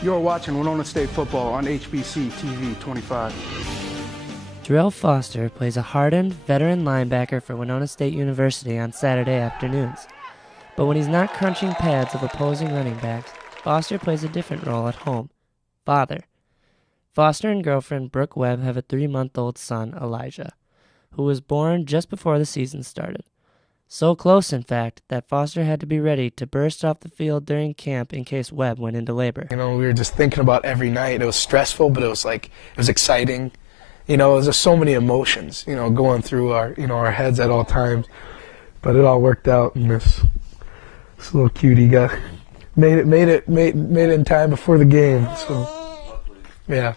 You're watching Winona State football on HBC TV 25. Turrell Foster plays a hardened, veteran linebacker for Winona State University on Saturday afternoons. But when he's not crunching pads of opposing running backs, Foster plays a different role at home: father. Foster and girlfriend Brooke Webb have a 3-month-old son, Elijah, who was born just before the season started. So close, in fact, that Foster had to be ready to burst off the field during camp in case Webb went into labor. We were just thinking about every night. It was stressful, but it was exciting. It was just so many emotions, going through our heads at all times. But it all worked out, and this little cutie guy made it in time before the game. So, yeah.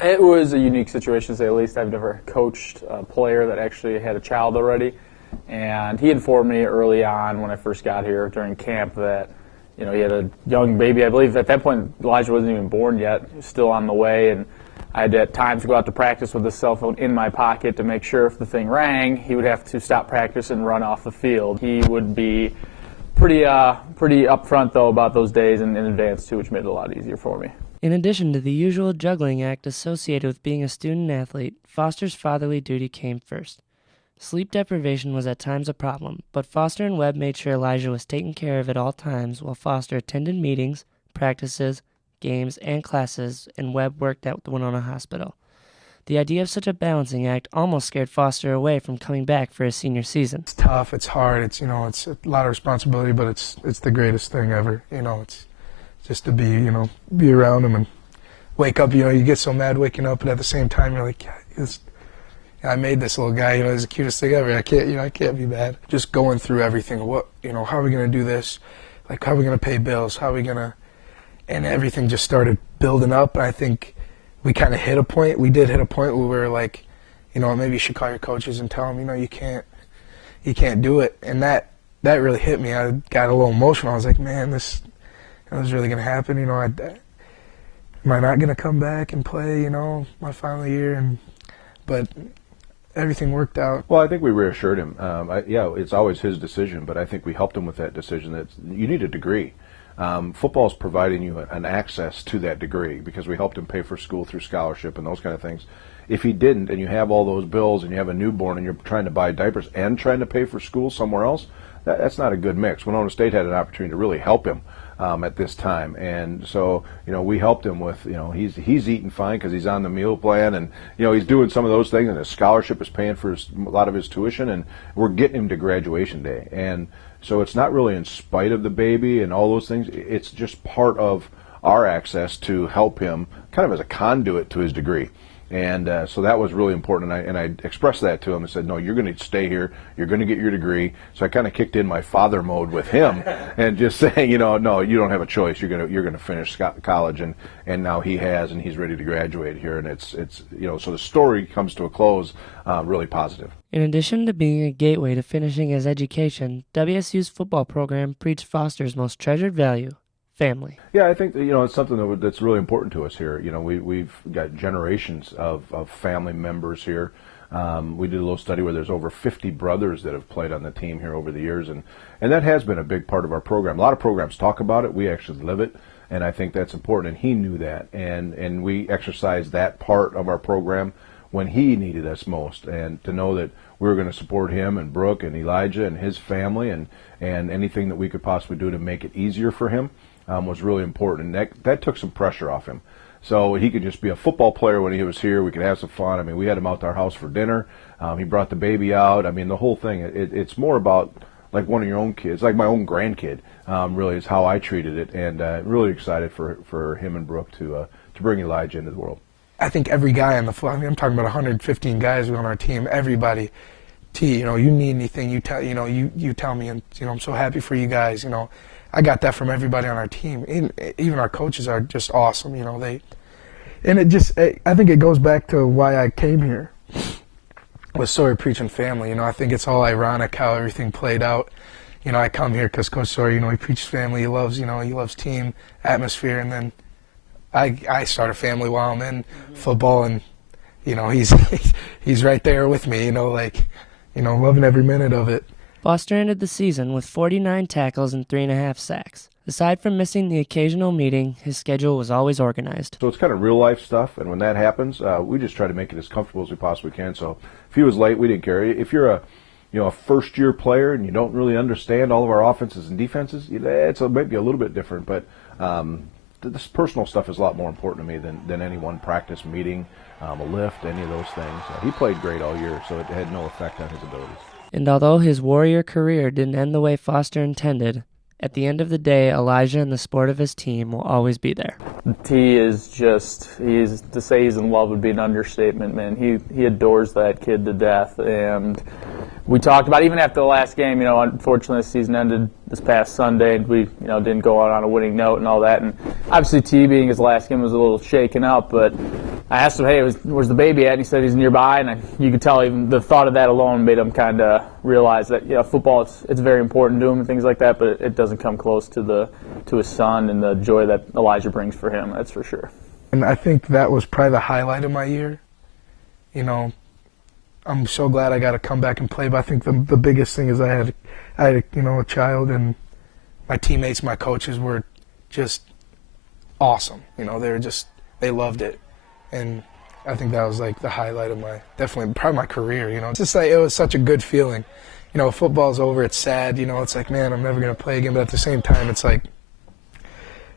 It was a unique situation, to say the least. I've never coached a player that actually had a child already. And he informed me early on when I first got here during camp that, he had a young baby. I believe at that point Elijah wasn't even born yet. He was still on the way, and I had at times go out to practice with the cell phone in my pocket to make sure if the thing rang, he would have to stop practice and run off the field. He would be pretty upfront, though, about those days and in advance, too, which made it a lot easier for me. In addition to the usual juggling act associated with being a student-athlete, Foster's fatherly duty came first. Sleep deprivation was at times a problem, but Foster and Webb made sure Elijah was taken care of at all times while Foster attended meetings, practices, games, and classes, and Webb worked at the Winona Hospital. The idea of such a balancing act almost scared Foster away from coming back for his senior season. It's tough, it's hard, it's a lot of responsibility, but it's the greatest thing ever. It's just to be around him and wake up. You get so mad waking up, but at the same time you're like, yeah, I made this little guy, he's the cutest thing ever. I can't be bad. Just going through everything. How are we going to do this? How are we going to pay bills? How are we going to, and everything just started building up. And I think we kind of hit a point. We did hit a point where we were like, maybe you should call your coaches and tell them, you can't do it. And that really hit me. I got a little emotional. I was like, man, this is really going to happen. Am I not going to come back and play, my final year? But everything worked out. Well, I think we reassured him. It's always his decision, but I think we helped him with that decision that you need a degree. Football is providing you an access to that degree because we helped him pay for school through scholarship and those kind of things. If he didn't, and you have all those bills and you have a newborn and you're trying to buy diapers and trying to pay for school somewhere else, that's not a good mix. Winona State had an opportunity to really help him at this time, and so we helped him with he's eating fine because he's on the meal plan, and he's doing some of those things, and his scholarship is paying for a lot of his tuition, and we're getting him to graduation day. And so it's not really in spite of the baby and all those things. It's just part of our access to help him kind of as a conduit to his degree. And so that was really important, and I expressed that to him and said, no, you're going to stay here, you're going to get your degree. So I kind of kicked in my father mode with him and just saying, no, you don't have a choice, you're going to finish college, and now he has, and he's ready to graduate here, and it's so the story comes to a close really positive. In addition to being a gateway to finishing his education, WSU's football program preached Foster's most treasured value: family. Yeah, I think it's something that's really important to us here. We've got generations of family members here. We did a little study where there's over 50 brothers that have played on the team here over the years, and that has been a big part of our program. A lot of programs talk about it. We actually live it, and I think that's important, and he knew that, and we exercised that part of our program when he needed us most, and to know that we were going to support him and Brooke and Elijah and his family, and anything that we could possibly do to make it easier for him was really important, and that took some pressure off him. So he could just be a football player when he was here. We could have some fun. I mean, we had him out to our house for dinner. He brought the baby out. I mean, the whole thing, it's more about like one of your own kids, like my own grandkid, really is how I treated it, and really excited for him and Brooke to bring Elijah into the world. I think every guy on the floor, I'm talking about 115 guys on our team, everybody, you need anything, you tell me, and I'm so happy for you guys, I got that from everybody on our team. Even our coaches are just awesome, I think it goes back to why I came here, was Sawyer preaching family. I think it's all ironic how everything played out. I come here because Coach Sawyer, he preaches family. He loves team atmosphere, and then I start a family while I'm in football, and he's right there with me. Loving every minute of it. Foster ended the season with 49 tackles and 3.5 sacks, Aside from missing the occasional meeting, his schedule was always organized. So it's kind of real life stuff, and when that happens, we just try to make it as comfortable as we possibly can. So if he was late, we didn't care. If you're a first-year player and you don't really understand all of our offenses and defenses, it's maybe a little bit different. But this personal stuff is a lot more important to me than any one practice meeting, a lift, any of those things. He played great all year, so it had no effect on his abilities. And although his Warrior career didn't end the way Foster intended, at the end of the day, Elijah and the sport of his team will always be there. To say he's in love would be an understatement, man. He adores that kid to death, and we talked about, even after the last game, unfortunately the season ended this past Sunday, and we, didn't go out on a winning note and all that, and obviously T being his last game was a little shaken up, but I asked him, hey, where's the baby at? And he said he's nearby, and you could tell even the thought of that alone made him kind of realize that, football, it's very important to him and things like that, but it doesn't come close to his son and the joy that Elijah brings for him, that's for sure. And I think that was probably the highlight of my year. I'm so glad I got to come back and play, but I think the biggest thing is I had a child, and my teammates, my coaches were just awesome. They loved it, and I think that was like the highlight of probably my career. It's just like, it was such a good feeling. Football's over, it's sad. It's like, man, I'm never gonna play again, but at the same time, it's like,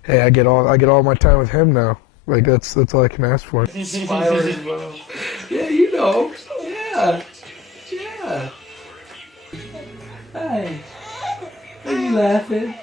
hey, I get all my time with him now. Like that's all I can ask for. Smiling, bro. Yeah, Yeah. Hi. Are you laughing?